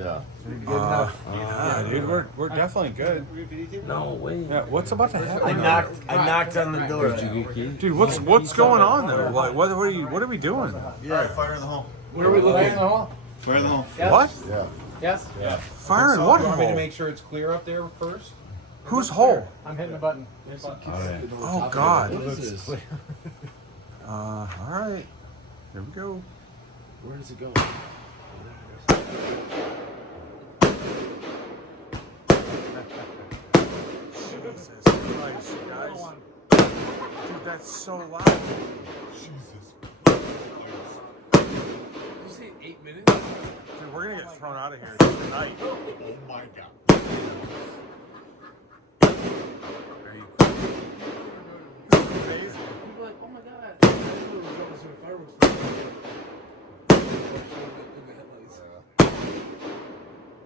Yeah. Yeah, dude, we're definitely good. No way. Yeah, what's about to happen? I knocked on the door. Dude, what's going on though? Like, what are we doing? Yeah. Fire in the hole. Where are we looking? Fire in the hall? Fire in the hole. Yes. What? Yeah. Yes? Yeah. Fire in what You want me to hole? make sure it's clear up there first? Whose hole? I'm hitting the button. Alright. Oh God. What is this? All right. Here we go. Where does it go? Jesus Christ, you guys. Dude, that's so loud. Jesus. Did you say 8 minutes? Dude, we're gonna get thrown out of here tonight. Oh my god. Are you crazy? This is amazing. People are like, oh my god.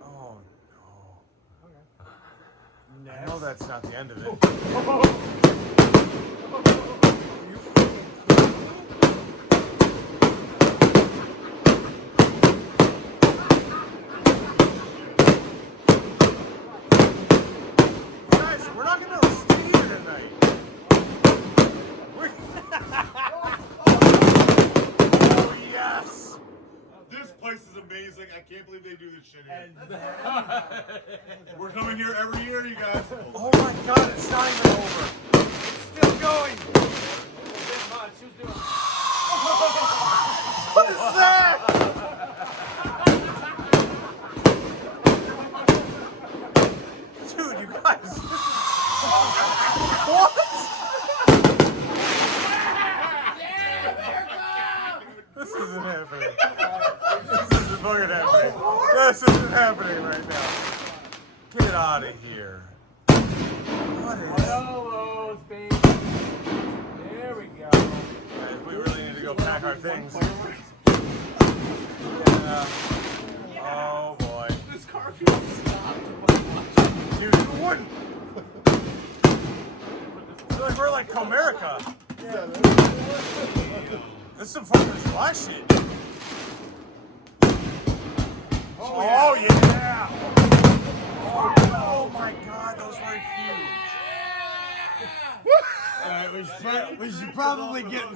Oh no. I know that's not the end of it. Guys, we're not gonna stay here tonight. Oh yes! This place is amazing. I can't believe they do this shit here. We're coming here every year, you guys. Oh my god, it's not even over. Still going. What is that? Dude, you guys. What? This isn't happening. This isn't fucking happening. This isn't happening right now. Get out of here. What is... Hello, baby. There we go. Guys, we really need to go pack our things. Yeah. Oh boy. This car feels stopped. Dude, who wouldn't? I feel like we're like Comerica. This is some fucking July shit. Oh yeah! Oh my god, those were huge. We should probably get